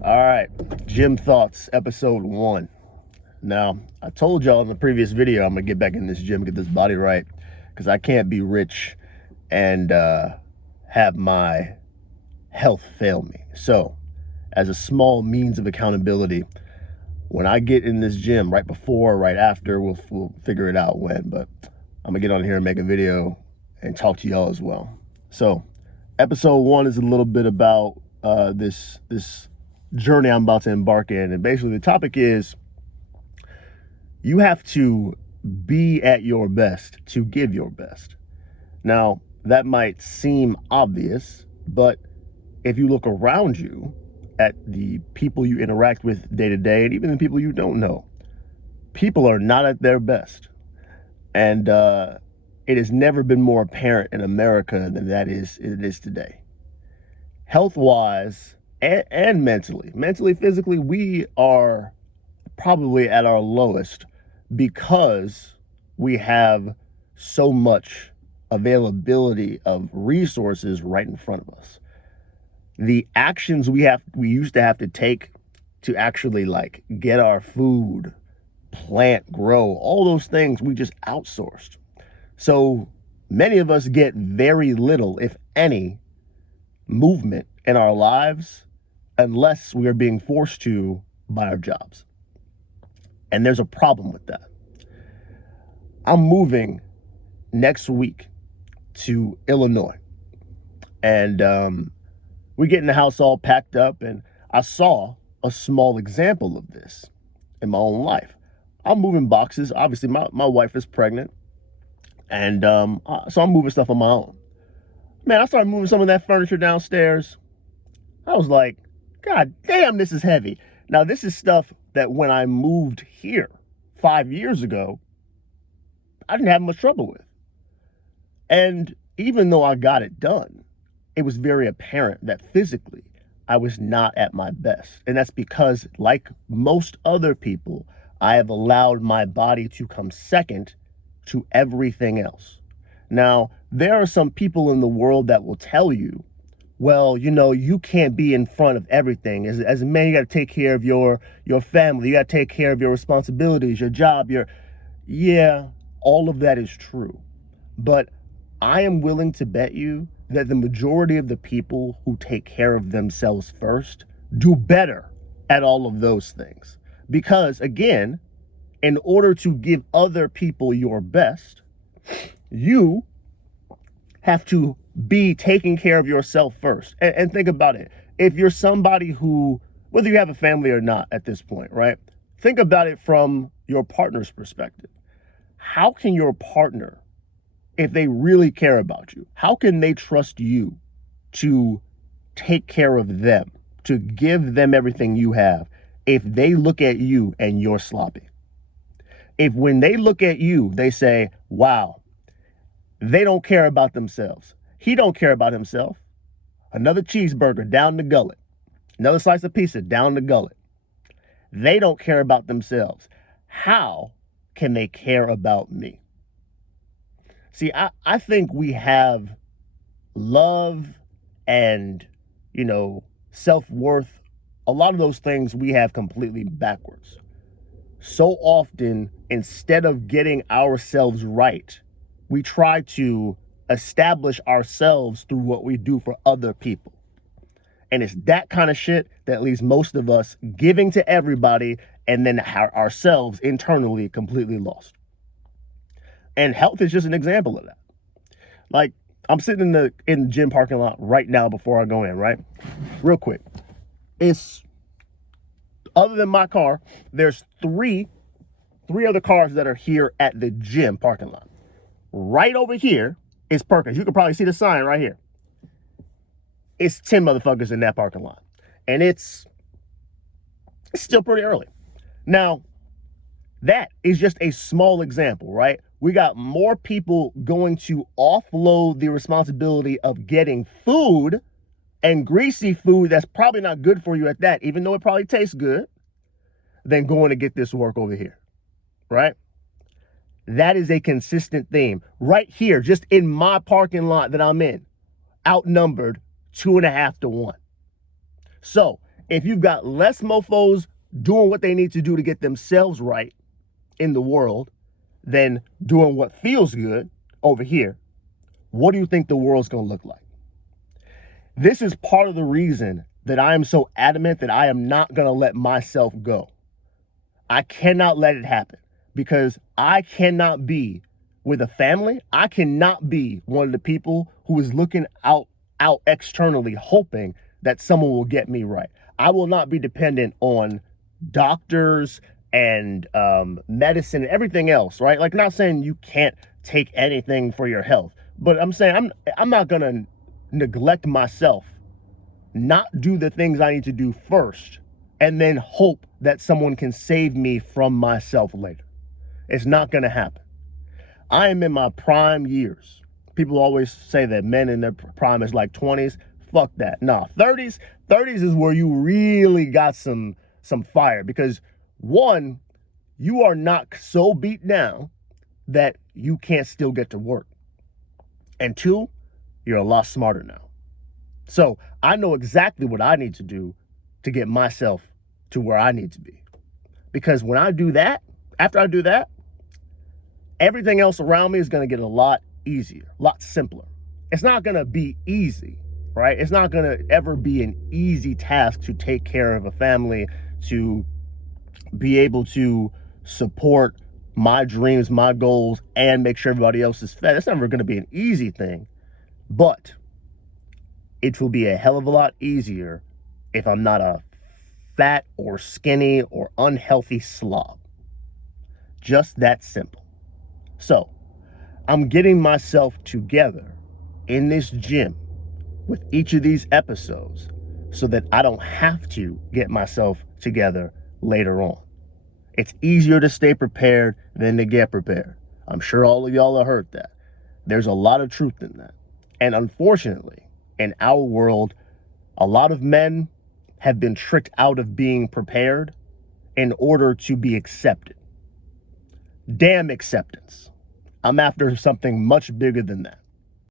All right, Gym Thoughts, episode 1. Now, I told y'all in the previous video I'm gonna get back in this gym, get this body right, because I can't be rich and have my health fail me. So, as a small means of accountability, when I get in this gym, right before, right after, we'll figure it out when, but I'm gonna get on here and make a video and talk to y'all as well. So, episode 1 is a little bit about this journey I'm about to embark in, and basically the topic is you have to be at your best to give your best. Now, that might seem obvious, but if you look around you at the people you interact with day to day, and even the people you don't know, people are not at their best. And it has never been more apparent in America than it is today. Health-wise and mentally, physically, we are probably at our lowest because we have so much availability of resources right in front of us. The actions we used to have to take to actually like get our food, plant, grow, all those things we just outsourced. So many of us get very little, if any, movement in our lives unless we are being forced to by our jobs. And there's a problem with that. I'm moving next week to Illinois, and we get in the house all packed up, and I saw a small example of this in my own life. I'm moving boxes. Obviously, my wife is pregnant, and so I'm moving stuff on my own. Man, I started moving some of that furniture downstairs. I was like, God damn, this is heavy. Now, this is stuff that when I moved here 5 years ago, I didn't have much trouble with. And even though I got it done, it was very apparent that physically I was not at my best. And that's because, like most other people, I have allowed my body to come second to everything else. Now, there are some people in the world that will tell you, well, you know, you can't be in front of everything. As a man, you got to take care of your family. You got to take care of your responsibilities, your job, yeah, all of that is true. But I am willing to bet you that the majority of the people who take care of themselves first do better at all of those things. Because again, in order to give other people your best, you have to be taking care of yourself first. And think about it. If you're somebody who, whether you have a family or not at this point, right? Think about it from your partner's perspective. How can your partner, if they really care about you, how can they trust you to take care of them, to give them everything you have, if they look at you and you're sloppy? If when they look at you, they say, wow, they don't care about themselves. He don't care about himself. Another cheeseburger down the gullet. Another slice of pizza down the gullet. They don't care about themselves. How can they care about me? See, I think we have love and, self-worth. A lot of those things we have completely backwards. So often, instead of getting ourselves right, we try to establish ourselves through what we do for other people. And it's that kind of shit that leaves most of us giving to everybody and then ourselves internally completely lost. And health is just an example of that. Like, I'm sitting in the gym parking lot right now before I go in, right? Real quick. It's, other than my car, there's three other cars that are here at the gym parking lot. Right over here is Perkins. You can probably see the sign right here. It's 10 motherfuckers in that parking lot. And it's still pretty early. Now, that is just a small example, right? We got more people going to offload the responsibility of getting food, and greasy food that's probably not good for you at that, even though it probably tastes good, than going to get this work over here, right? That is a consistent theme. Right here, just in my parking lot that I'm in, outnumbered 2.5 to 1. So If you've got less mofos doing what they need to do to get themselves right in the world than doing what feels good over here, what do you think the world's going to look like? This is part of the reason that I am so adamant that I am not going to let myself go. I cannot let it happen because I cannot be with a family. I cannot be one of the people who is looking out externally, hoping that someone will get me right. I will not be dependent on doctors and medicine and everything else, right? Like, not saying you can't take anything for your health, but I'm saying I'm not gonna neglect myself, not do the things I need to do first, and then hope that someone can save me from myself later. It's not gonna happen. I am in my prime years. People always say that men in their prime is like 20s. Fuck that. Nah, 30s is where you really got some fire, because one, you are not so beat down that you can't still get to work. And two, you're a lot smarter now. So I know exactly what I need to do to get myself to where I need to be. Because when I do that, after I do that, everything else around me is going to get a lot easier, a lot simpler. It's not going to be easy, right? It's not going to ever be an easy task to take care of a family, to be able to support my dreams, my goals, and make sure everybody else is fed. It's never going to be an easy thing, but it will be a hell of a lot easier if I'm not a fat or skinny or unhealthy slob. Just that simple. So I'm getting myself together in this gym with each of these episodes so that I don't have to get myself together later on. It's easier to stay prepared than to get prepared. I'm sure all of y'all have heard that. There's a lot of truth in that. And unfortunately, in our world, a lot of men have been tricked out of being prepared in order to be accepted. Damn acceptance. I'm after something much bigger than that.